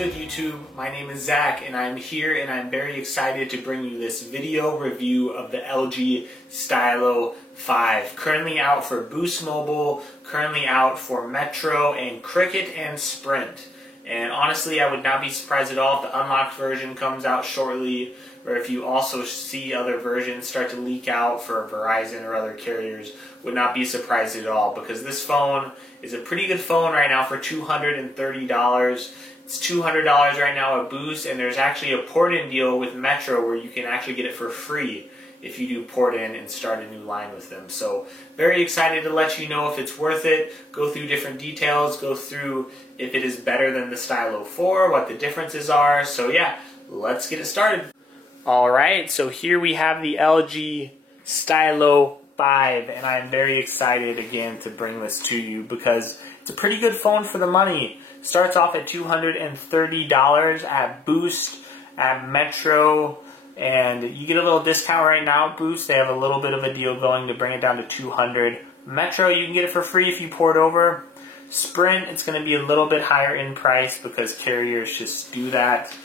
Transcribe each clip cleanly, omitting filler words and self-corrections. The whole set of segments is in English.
good, YouTube? My name is Zach and I'm here and I'm very excited to bring you this video review of the LG Stylo 5. Currently out for Boost Mobile, currently out for Metro and Cricket and Sprint. And honestly, I would not be surprised at all if the unlocked version comes out shortly, or if you also see other versions start to leak out for Verizon or other carriers. Would not be surprised at all, because this phone is a pretty good phone right now for $230. It's $200 right now at Boost, and there's actually a port-in deal with Metro where you can actually get it for free if you do port in and start a new line with them. So very excited to let you know if it's worth it, go through different details, go through if it is better than the Stylo 4, what the differences are. So yeah, let's get it started. Alright, so here we have the LG Stylo 5, and I'm very excited again to bring this to you because it's a pretty good phone for the money. Starts off at $230 at Boost, at Metro, and you get a little discount right now at Boost. They have a little bit of a deal going to bring it down to $200. Metro, you can get it for free if you port over. Sprint, it's going to be a little bit higher in price because carriers just do that,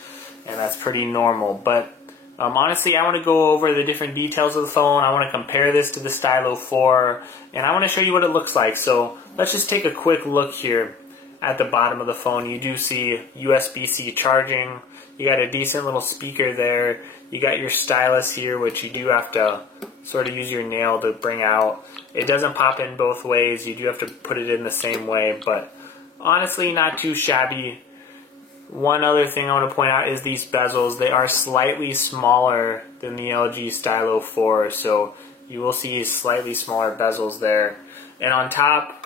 and that's pretty normal. But honestly, I want to go over the different details of the phone. I want to compare this to the Stylo 4, and I want to show you what it looks like. So let's just take a quick look here at the bottom of the phone. You do see USB-C charging. You got a decent little speaker there. You got your stylus here, which you do have to sort of use your nail to bring out. It doesn't pop in both ways. You do have to put it in the same way, but honestly, not too shabby. One other thing I want to point out is these bezels. They are slightly smaller than the LG Stylo 4, so you will see slightly smaller bezels there. And on top,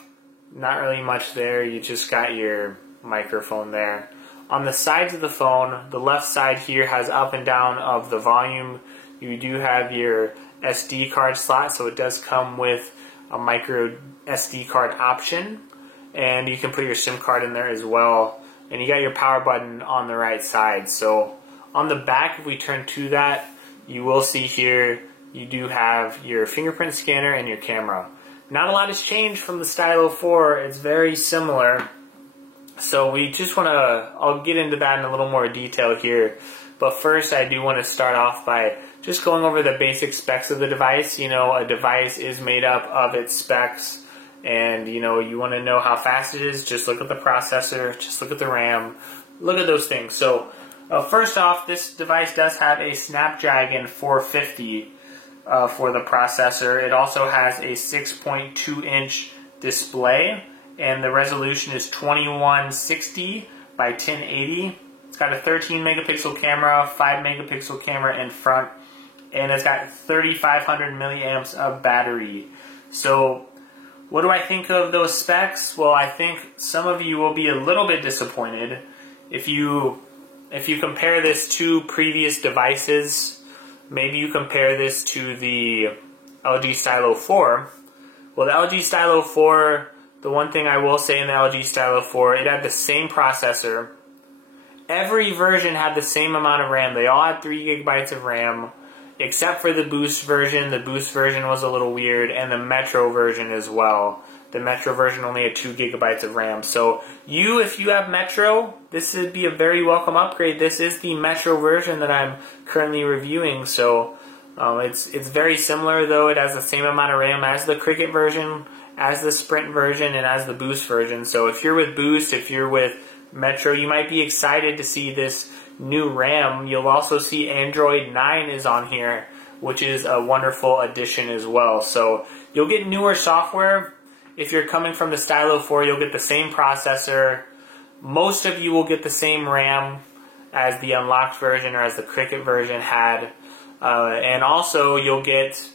not really much there. You just got your microphone there. On the sides of the phone, the left side here has up and down of the volume. You do have your SD card slot, so it does come with a micro SD card option. And you can put your SIM card in there as well. And you got your power button on the right side. So on the back, if we turn to that, you will see here you do have your fingerprint scanner and your camera. Not a lot has changed from the Stylo 4. It's very similar. So we just want to, I'll get into that in a little more detail here. But first, I do want to start off by just going over the basic specs of the device. You know, a device is made up of its specs. And, you know, you want to know how fast it is, just look at the processor, just look at the RAM, look at those things. So, first off, this device does have a Snapdragon 450 for the processor. It also has a 6.2-inch display, and the resolution is 2160 by 1080. It's got a 13-megapixel camera, 5-megapixel camera in front, and it's got 3,500 milliamps of battery. So, what do I think of those specs? Well, I think some of you will be a little bit disappointed if you compare this to previous devices. Maybe you compare this to the LG Stylo 4. Well, the LG Stylo 4, the one thing I will say in the LG Stylo 4, it had the same processor. Every version had the same amount of RAM. They all had 3 gigabytes of RAM. Except for the Boost version. The Boost version was a little weird, and the Metro version as well. The Metro version only had 2 gigabytes of RAM. So if you have Metro, this would be a very welcome upgrade. This is the Metro version that I'm currently reviewing. So it's very similar, though. It has the same amount of RAM as the Cricket version, as the Sprint version, and as the Boost version. So if you're with Boost, if you're with Metro, you might be excited to see this new RAM. You'll also see Android 9 is on here, which is a wonderful addition as well. So you'll get newer software. If you're coming from the Stylo 4, you'll get the same processor. Most of you will get the same RAM as the unlocked version or as the Cricket version had. And also you'll get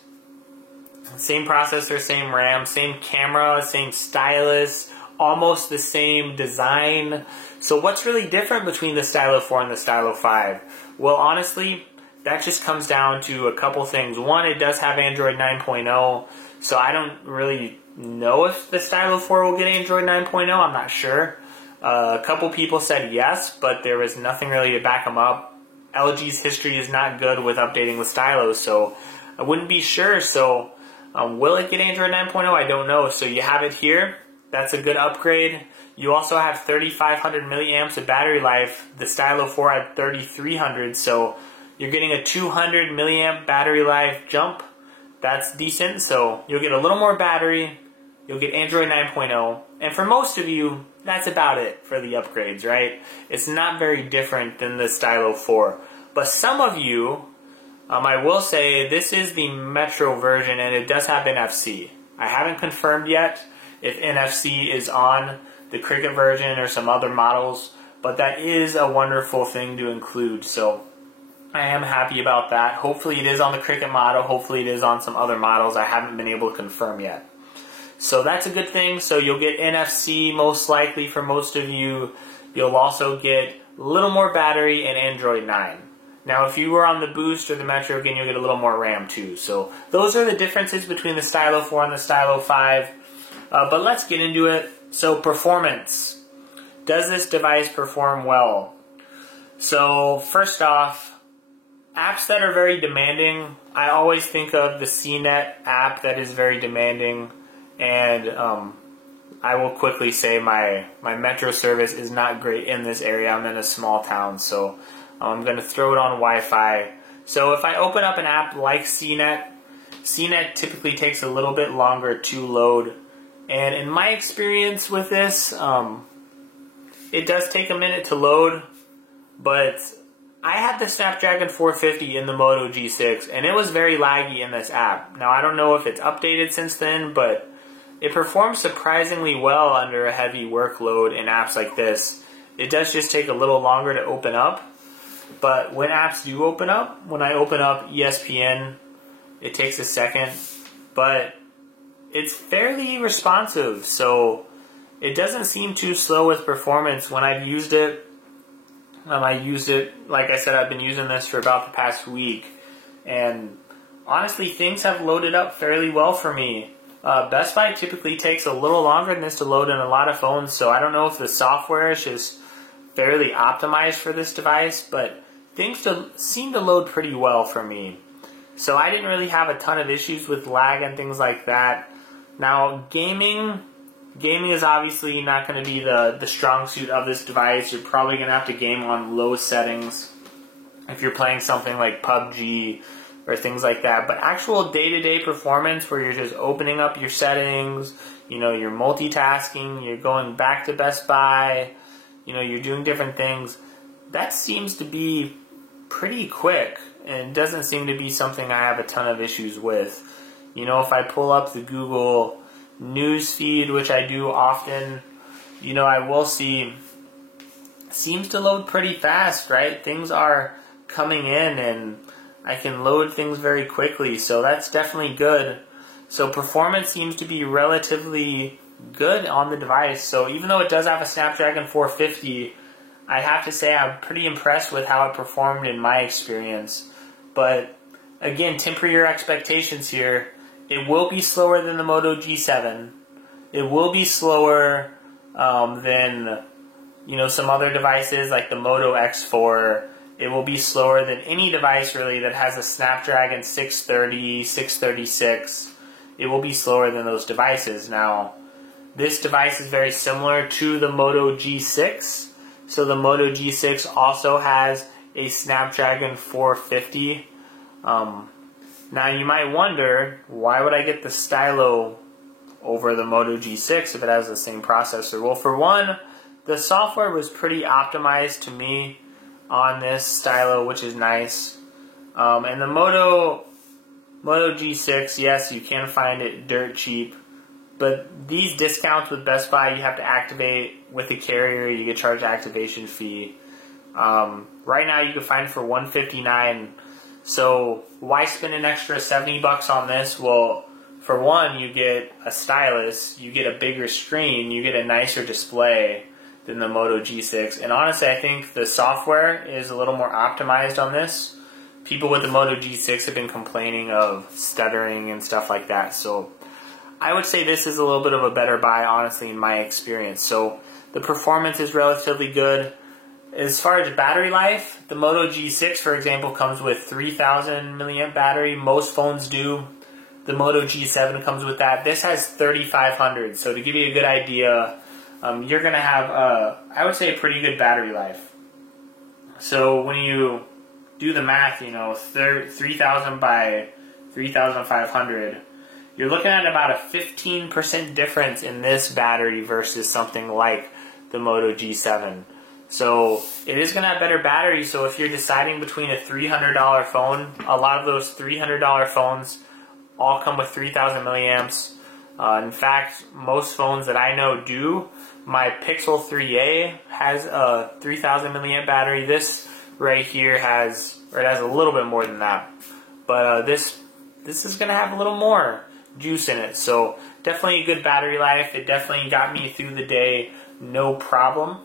same processor, same RAM, same camera, same stylus, almost the same design. So what's really different between the Stylo 4 and the Stylo 5? Well, honestly, that just comes down to a couple things. One, it does have Android 9.0, so I don't really know if the Stylo 4 will get Android 9.0. I'm not sure. A couple people said yes, but there was nothing really to back them up. LG's history is not good with updating the Stylos, so I wouldn't be sure. So will it get Android 9.0? I don't know. So you have it here. That's a good upgrade. You also have 3,500 milliamps of battery life. The Stylo 4 had 3,300, so you're getting a 200 milliamp battery life jump. That's decent, so you'll get a little more battery, you'll get Android 9.0, and for most of you, that's about it for the upgrades, right? It's not very different than the Stylo 4. But some of you, I will say, this is the Metro version, and it does have NFC. I haven't confirmed yet if NFC is on the Cricket version or some other models, but that is a wonderful thing to include, so I am happy about that. Hopefully it is on the Cricket model. Hopefully it is on some other models. I haven't been able to confirm yet. So that's a good thing. So you'll get NFC most likely for most of you. You'll also get a little more battery and Android 9. Now if you were on the Boost or the Metro, again, you'll get a little more RAM too. So those are the differences between the Stylo 4 and the Stylo 5. But let's get into it. So performance. Does this device perform well? So first off, apps that are very demanding, I always think of the CNET app that is very demanding, and I will quickly say my Metro service is not great in this area. I'm in a small town, so I'm going to throw it on Wi-Fi. So if I open up an app like CNET, CNET typically takes a little bit longer to load, and in my experience with this, it does take a minute to load, but I had the Snapdragon 450 in the Moto G6, and it was very laggy in this app. Now, I don't know if it's updated since then, but it performs surprisingly well under a heavy workload in apps like this. It does just take a little longer to open up, but when apps do open up, when I open up ESPN, it takes a second, but it's fairly responsive, so it doesn't seem too slow with performance when I've used it. Like I said, I've been using this for about the past week, and honestly, things have loaded up fairly well for me. Best Buy typically takes a little longer than this to load in a lot of phones, so I don't know if the software is just fairly optimized for this device, but things seem to load pretty well for me. So I didn't really have a ton of issues with lag and things like that. Now, gaming is obviously not going to be the strong suit of this device. You're probably going to have to game on low settings if you're playing something like PUBG or things like that. But actual day-to-day performance where you're just opening up your settings, you're multitasking, you're going back to Best Buy, you're doing different things, that seems to be pretty quick and doesn't seem to be something I have a ton of issues with. If I pull up the Google News feed, which I do often, I will see, seems to load pretty fast, right? Things are coming in and I can load things very quickly, so that's definitely good. So performance seems to be relatively good on the device. So even though it does have a Snapdragon 450, I have to say I'm pretty impressed with how it performed in my experience. But again, temper your expectations here. It will be slower than the Moto G7. It will be slower than some other devices like the Moto X4. It will be slower than any device really that has a Snapdragon 630, 636. It will be slower than those devices. Now, this device is very similar to the Moto G6. So the Moto G6 also has a Snapdragon 450. Now you might wonder, why would I get the Stylo over the Moto G6 if it has the same processor? Well, for one, the software was pretty optimized to me on this Stylo, which is nice. And the Moto G6, yes, you can find it dirt cheap, but these discounts with Best Buy, you have to activate with the carrier. You get charged activation fee. Right now, you can find it for $159. So why spend an extra $70 on this? Well, for one, you get a stylus, you get a bigger screen, you get a nicer display than the Moto G6. And honestly, I think the software is a little more optimized on this. People with the Moto G6 have been complaining of stuttering and stuff like that. So I would say this is a little bit of a better buy, honestly, in my experience. So the performance is relatively good. As far as battery life, the Moto G6, for example, comes with 3,000 milliamp battery. Most phones do. The Moto G7 comes with that. This has 3,500. So to give you a good idea, you're going to have, I would say, a pretty good battery life. So when you do the math, 3,000 by 3,500, you're looking at about a 15% difference in this battery versus something like the Moto G7. So it is going to have better battery. So if you're deciding between a $300 phone, a lot of those $300 phones all come with 3,000 milliamps. In fact, most phones that I know do. My Pixel 3a has a 3,000 milliamp battery. This right here has a little bit more than that. But this is going to have a little more juice in it. So definitely a good battery life. It definitely got me through the day, no problem.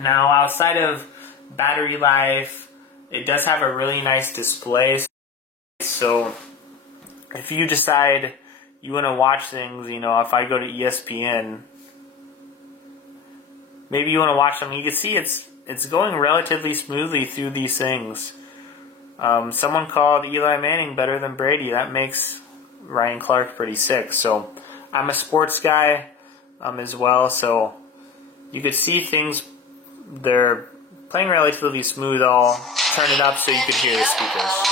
Now, outside of battery life, it does have a really nice display. So if you decide you want to watch things, if I go to ESPN, maybe you want to watch them, you can see it's going relatively smoothly through these things. Someone called Eli Manning better than Brady. That makes Ryan Clark pretty sick. So I'm a sports guy as well, so you could see things, they're playing relatively smooth. I'll turn it up so you could hear the speakers.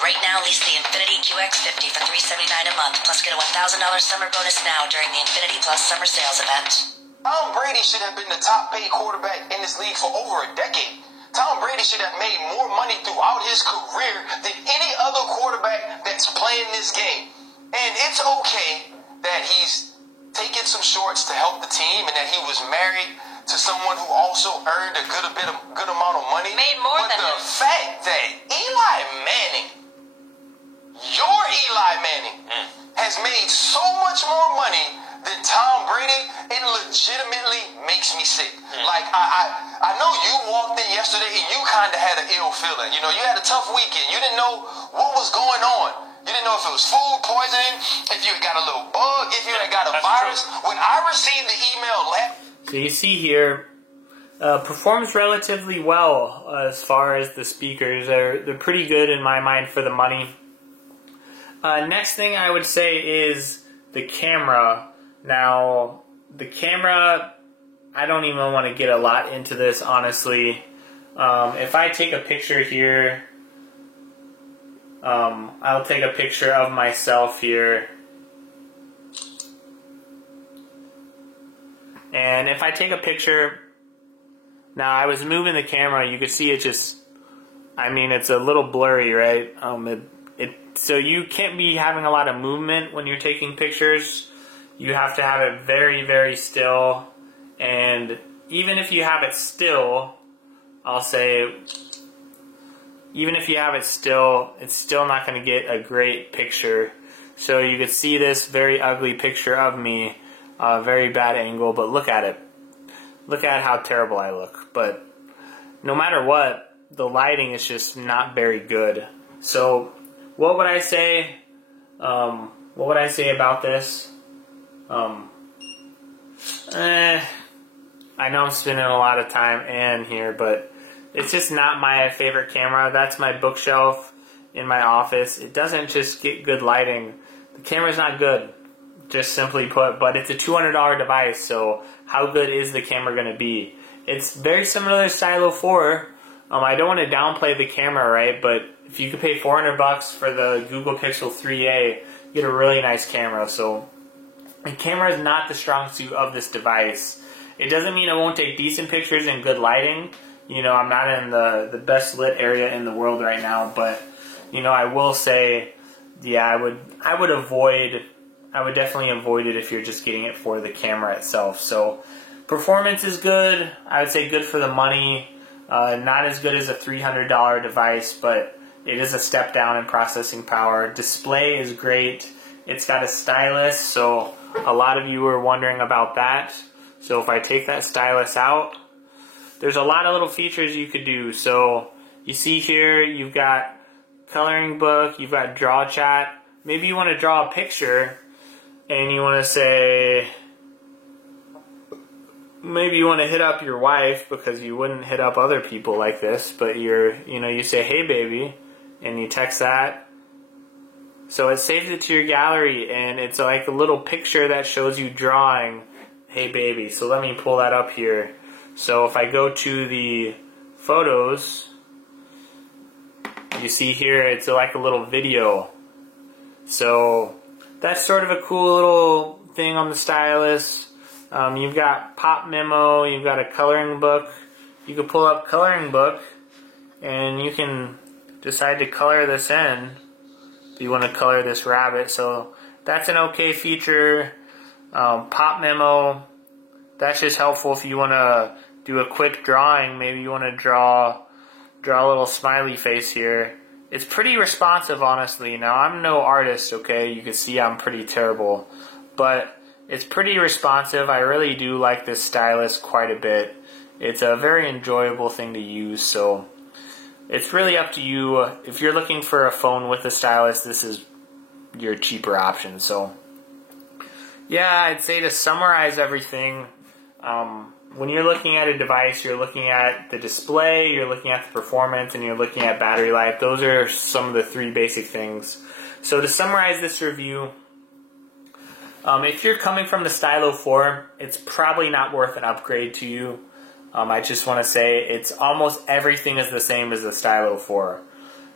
Right now, lease the Infiniti QX50 for $379 a month, plus get a $1,000 summer bonus now during the Infiniti Plus summer sales event. Tom Brady should have been the top paid quarterback in this league for over a decade. Tom Brady should have made more money throughout his career than any other quarterback that's playing this game. And it's okay that he's taking some shorts to help the team and that he was married to someone who also earned a good amount of money. Made more than the fact that Eli Manning, your Eli Manning, has made so much more money than Tom Brady, it legitimately makes me sick. Like, I know you walked in yesterday and you kind of had an ill feeling. You had a tough weekend. You didn't know what was going on. You didn't know if it was food poisoning, if you got a little bug, if you had got a virus. When I received the email So you see here, performs relatively well as far as the speakers. They're pretty good in my mind for the money. Next thing I would say is the camera. Now, the camera, I don't even want to get a lot into this, honestly. If I take a picture here, I'll take a picture of myself here. And if I take a picture, now I was moving the camera, you could see it just, it's a little blurry, right? So you can't be having a lot of movement when you're taking pictures. You have to have it very, very still. And even if you have it still, I'll say, even if you have it still, it's still not going to get a great picture. So you could see this very ugly picture of me, very bad angle, but look at it. Look at how terrible I look. But no matter what, the lighting is just not very good. So what would I say? What would I say about this? I know I'm spending a lot of time here, but it's just not my favorite camera. That's my bookshelf in my office. It doesn't just get good lighting. The camera's not good, just simply put, but it's a $200 device, so how good is the camera going to be? It's very similar to Stylo 4. I don't want to downplay the camera, right? But if you could pay $400 for the Google Pixel 3a, you get a really nice camera. So the camera is not the strong suit of this device. It doesn't mean it won't take decent pictures in good lighting. I'm not in the best lit area in the world right now, but I will say, yeah, I would definitely avoid it if you're just getting it for the camera itself. So performance is good. I would say good for the money. Not as good as a $300 device, but it is a step down in processing power. Display is great. It's got a stylus, so a lot of you were wondering about that. So if I take that stylus out, there's a lot of little features you could do. So you see here, you've got coloring book, you've got draw chat. Maybe you want to draw a picture and you want to say, maybe you want to hit up your wife, because you wouldn't hit up other people like this, but you say, "Hey baby," and you text that. So it saves it to your gallery, and it's like a little picture that shows you drawing, "Hey baby." So let me pull that up here. So if I go to the photos, you see here it's like a little video. So that's sort of a cool little thing on the stylus. You've got Pop Memo, you've got a coloring book. You can pull up coloring book and you can decide to color this in if you want to color this rabbit. So that's an okay feature. Pop Memo, that's just helpful if you want to do a quick drawing. Maybe you want to draw a little smiley face here. It's pretty responsive, honestly. Now, I'm no artist, okay? You can see I'm pretty terrible. But it's pretty responsive. I really do like this stylus quite a bit. It's a very enjoyable thing to use, so it's really up to you. If you're looking for a phone with a stylus, this is your cheaper option. So, yeah, I'd say to summarize everything, when you're looking at a device, you're looking at the display, you're looking at the performance, and you're looking at battery life. Those are some of the three basic things. So to summarize this review, if you're coming from the Stylo 4, it's probably not worth an upgrade to you. I just want to say it's almost everything is the same as the Stylo 4.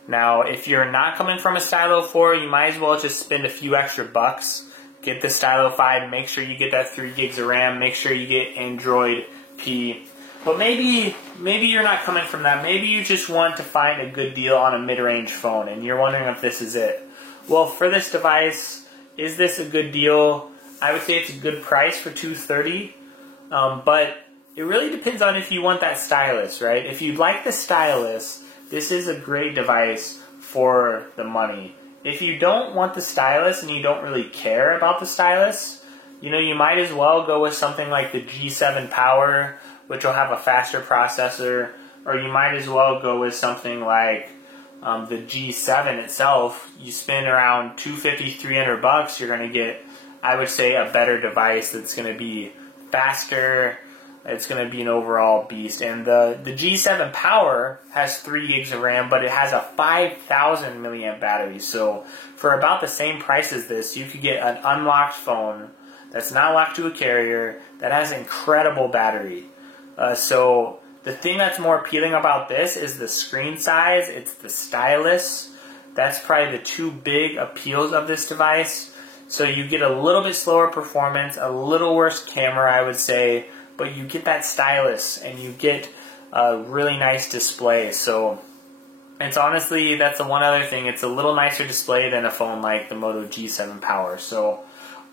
Now, if you're not coming from a Stylo 4, you might as well just spend a few extra bucks. Get the Stylo 5, make sure you get that 3 gigs of RAM, make sure you get Android P. But maybe you're not coming from that. Maybe you just want to find a good deal on a mid-range phone and you're wondering if this is it. Well, for this device, is this a good deal? I would say it's a good price for $230, but it really depends on if you want that stylus, right? If you like the stylus, this is a great device for the money. If you don't want the stylus and you don't really care about the stylus, you might as well go with something like the G7 Power, which will have a faster processor, or you might as well go with something like the G7 itself. You spend around $250, $300, you're going to get, I would say, a better device that's going to be faster. It's going to be an overall beast. And the G7 Power has 3 gigs of RAM, but it has a 5,000 milliamp battery. So for about the same price as this, you could get an unlocked phone that's not locked to a carrier, that has incredible battery. So the thing that's more appealing about this is the screen size. It's the stylus. That's probably the two big appeals of this device. So you get a little bit slower performance, a little worse camera, I would say, but you get that stylus and you get a really nice display. So it's honestly, that's the one other thing. It's a little nicer display than a phone like the Moto G7 Power. So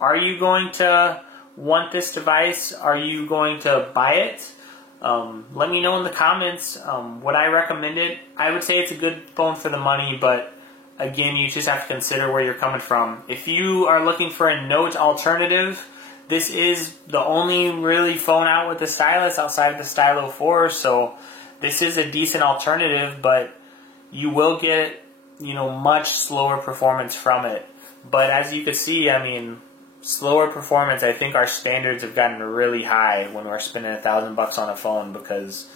are you going to want this device? Are you going to buy it? Let me know in the comments. Would I recommend it? I would say it's a good phone for the money, but again, you just have to consider where you're coming from. If you are looking for a Note alternative, this is the only really phone out with the stylus outside of the Stylo 4, so this is a decent alternative, but you will get, much slower performance from it. But as you can see, I mean, slower performance, I think our standards have gotten really high when we're spending $1,000 on a phone, because,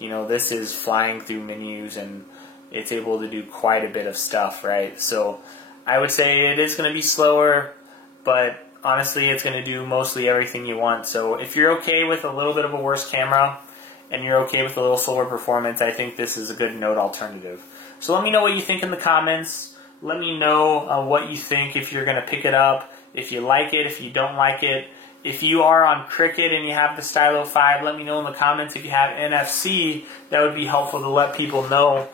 this is flying through menus and it's able to do quite a bit of stuff, right? So I would say it is going to be slower, but honestly, it's going to do mostly everything you want. So if you're okay with a little bit of a worse camera and you're okay with a little slower performance, I think this is a good Note alternative. So let me know what you think in the comments. Let me know what you think, if you're going to pick it up, if you like it, if you don't like it. If you are on Cricket and you have the Stylo 5, let me know in the comments. If you have NFC, that would be helpful to let people know.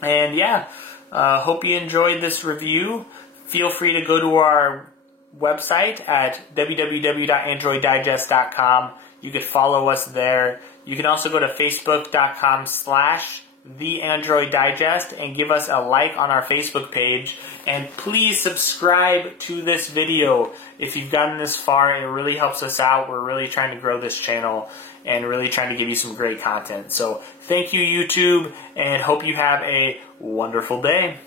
And yeah, hope you enjoyed this review. Feel free to go to our website at www.androiddigest.com. You could follow us there. You can also go to facebook.com/TheAndroidDigest and give us a like on our Facebook page. And please subscribe to this video if you've gotten this far. It really helps us out. We're really trying to grow this channel and really trying to give you some great content. So thank you, YouTube, and hope you have a wonderful day.